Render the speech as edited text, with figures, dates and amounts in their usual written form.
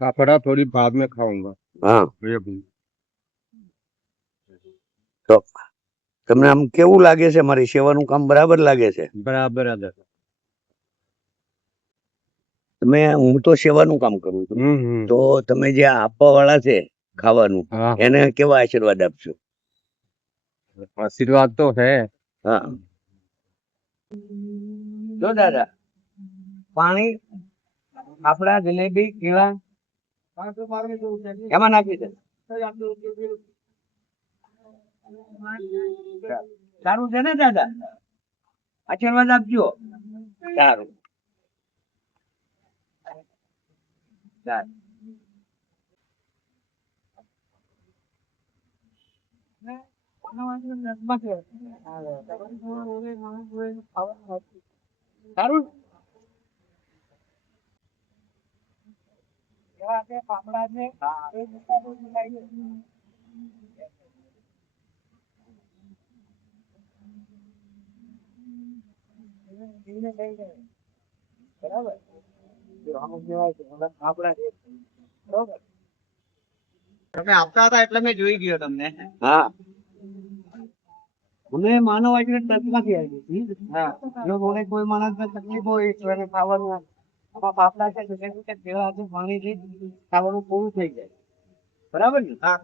फाफड़ा थोड़ी बाद में खाऊंगा। हाँ ये भी। તો તમને આમ કેવું લાગે છે? મારી સેવાનું કામ બરાબર લાગે છે? बराबर आदत। તમે હું તો સેવાનું કામ કરું છું, તો તમે જે આપવા વાળા છે ખાવાનું, हाँ એને કેવા આશીર્વાદ આપશો? आशीर्वाद तो है। હા જો દાદા, પાણી આપડા જલેબી કેળા એમાં નાખી દે. સારું છે ને દાદા? આશીર્વાદ આપજો. સારું સારું. સારું પાપડા છે. બરાબર. તમે આપતા હતા એટલે મેં જોઈ ગયો તમને. હા, મને માનવ આશીર્વાદ ટ્રસ્ટમાંથી આવી. હા, જો કોને કોઈ માણસને તકલીફ હોય તો એને ખાવાનું આમાં પાપડા છે, જલેબી છે, કેળા છે, પાણી છે, ખાવાનું પૂરું થઈ જાય. બરાબર ને? હા.